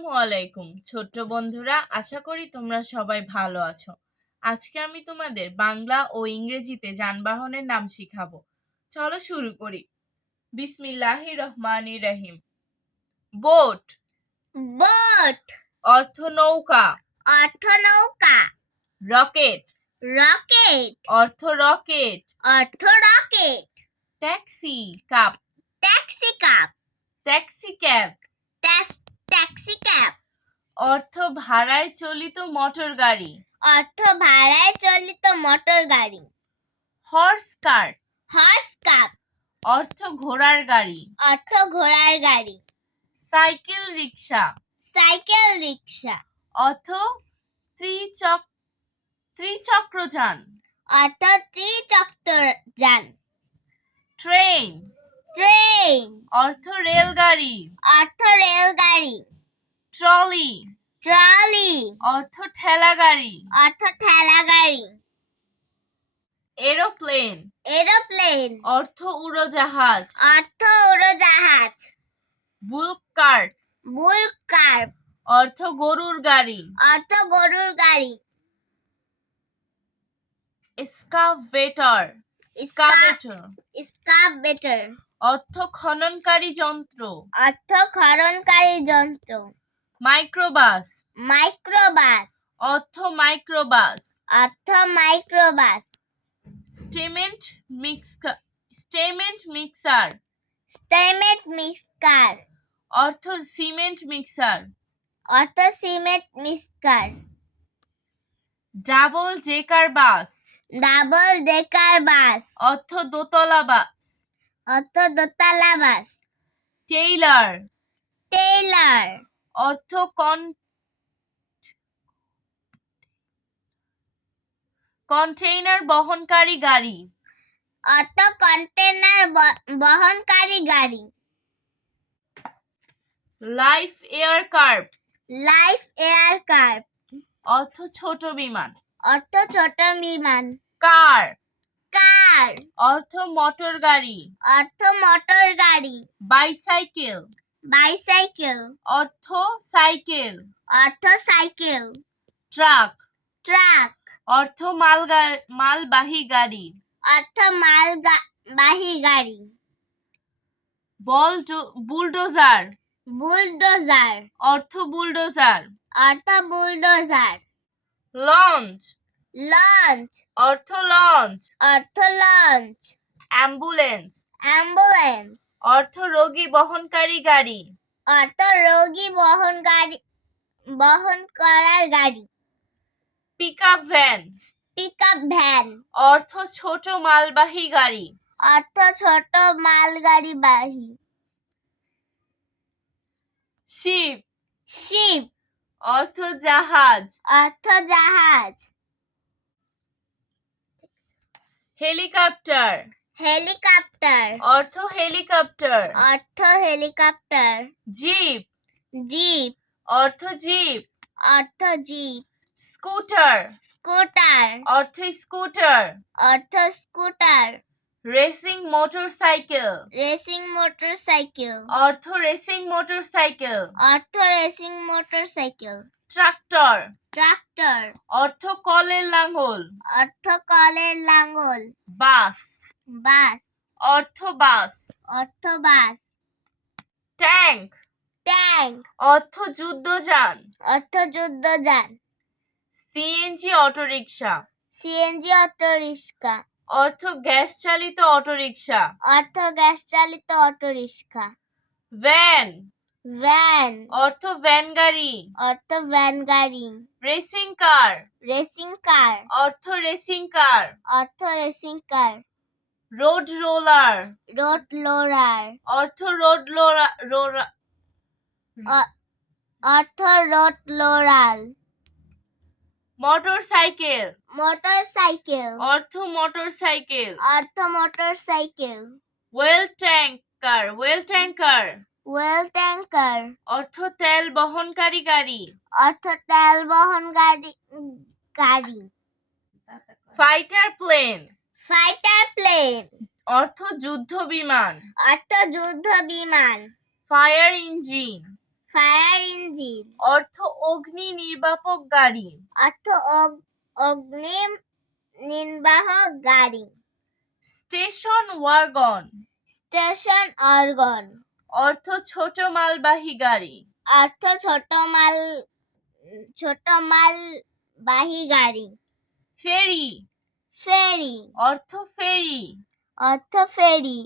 আসসালামু আলাইকুম ছোট্ট বন্ধুরা, আশা করি তোমরা সবাই ভালো আছো। আজকে আমি তোমাদের বাংলা ও ইংরেজিতে যানবাহনের নাম শিখাবো। চলো শুরু করি। বিসমিল্লাহির রহমানির রহিম। বোট, বোট অর্থ নৌকা। অর্থ নৌকা। রকেট, রকেট অর্থ রকেট। অর্থ rocket. Taxi cup, taxi cup. Taxi cab, taxi cab অর্থ ভাড়ায় চলিত মোটর গাড়ি। অর্থ ভাড়ায় চালিত মোটর গাড়ি। হর্স কার্ট, হর্স কাপ অর্থ ঘোড়ার গাড়ি। অর্থ ঘোড়ার গাড়ি। সাইকেল রিক্সা, সাইকেল রিক্সা অর্থ ত্রিচক্রযান। অর্থ ত্রিচক্রযান। ট্রেন, ট্রেন অর্থ রেলগাড়ি। অর্থ রেলগাড়ি। ট্রলি, ট্রলি অর্থ ঠেলাগাড়ি। অর্থ ঠেলাগাড়ি। এরোপ্লেন, এরোপ্লেন অর্থ উড়োজাহাজ। অর্থ উড়োজাহাজ। বুলক কার্ট, বুল কার্প অর্থ গরুর গাড়ি। অর্থ গরুর গাড়ি। এক্সকাভেটর, স্কাভেটর অর্থ খননকারী যন্ত্র। অর্থ খননকারী যন্ত্র। মাইক্রোবাস, মাইক্রোবাস অর্থ মাইক্রোবাস। অর্থ মাইক্রোবাস। স্টেমেন্ট মিক্সার, স্টেমেন্ট মিক্সার অর্থ সিমেন্ট মিক্সার। অর্থ সিমেন্ট মিক্সার। ডাবল ডেকার বাস, ডাবল ডেকার বাস অর্থ দোতলা বাস। অর্থ দোতলা বাস। টেইলার, টেইলার অর্থ কন্টেইনার বহনকারী গাড়ি। অর্থ কন্টেনার বহনকারী গাড়ি। লাইফ এয়ারক্রাফট, লাইফ এয়ারক্রাফট অর্থ ছোট বিমান। অর্থ ছোট বিমান। কার, কার অর্থ মোটর গাড়ি। অর্থ মোটর গাড়ি। বাইসাইকেল, বাইসাইকেল অর্থ সাইকেল। অর্থ সাইকেল। ট্রাক, ট্রাক অর্থ মালবাহী গাড়ি। অর্থ মালবাহী গাড়ি। বুলডোজার, বুলডোজার অর্থ বুলডোজার। অর্থ বুলডোজার। লঞ্চ, লঞ্চ অর্থ লঞ্চ। অর্থ লঞ্চ। অ্যাম্বুলেন্স, অ্যাম্বুলেন্স অর্থ রোগী বহনকারী গাড়ি। অর্থ রোগী বহন করার গাড়ি। পিকআপ ভ্যান, পিকআপ ভ্যান অর্থ ছোট মালবাহী গাড়ি। অর্থ ছোট মালগাড়ি বাহী। শিপ, শিপ অর্থ জাহাজ। অর্থ জাহাজ। হেলিকপ্টার, হেলিকপ্টার অর্থ হেলিকপ্টার। অর্থ হেলিকপ্টার। জিপ, জিপ অর্থ জিপ। অর্থ জিপ। স্কুটার, স্কুটার অর্থ স্কুটার। অর্থ scooter. Racing motorcycle, racing motorcycle অর্থ রেসিং মোটরসাইকেল। অর্থ রেসিং মোটরসাইকেল। ট্রাক্টর, ট্রাক্টর অর্থ কলের লাঙ্গল। অর্থ কলের লাঙ্গল। বাস, বাস অর্থ বাস। অর্থ বাস। ট্যাঙ্ক, ট্যাঙ্ক অর্থ যুদ্ধযান। অর্থ যুদ্ধযান। সিএনজি অটোরিকশা, সিএনজি অটোরিক্সা অর্থ গ্যাস চালিত অটোরিকশা। অর্থ গ্যাস চালিত অটোরিক্সা। ভ্যান, ভ্যান অর্থ ভ্যান গাড়ি। অর্থ ভ্যান গাড়ি। রেসিং কার, রেসিং কার অর্থ রেসিং কার। অর্থ racing car. Road roller, road roller অর্থ রোড অর্থ রোড রোলার। মোটরসাইকেল, মোটরসাইকেল অর্থ মোটরসাইকেল। অর্থ motorcycle. Well tanker, well tanker অর্থ তেল বহনকারী গাড়ি। অর্থ তেল বহন গাড়ি। ফাইটার প্লেন, ফাইটার প্লেন অর্থ যুদ্ধ বিমান। অর্থ যুদ্ধ বিমান। ফায়ার ইঞ্জিন, ফায়ার ইঞ্জিন, অর্থ অগ্নি নির্বাপক গাড়ি। অর্থ অগ্নি নির্বাহক গাড়ি। স্টেশন ওয়াগন, স্টেশন অর্গন, অর্থ ছোট মালবাহী গাড়ি। অর্থ ছোট মালবাহী গাড়ি। ফেরি, ফেরি, অর্থ ফেরি। অর্থ ফেরি।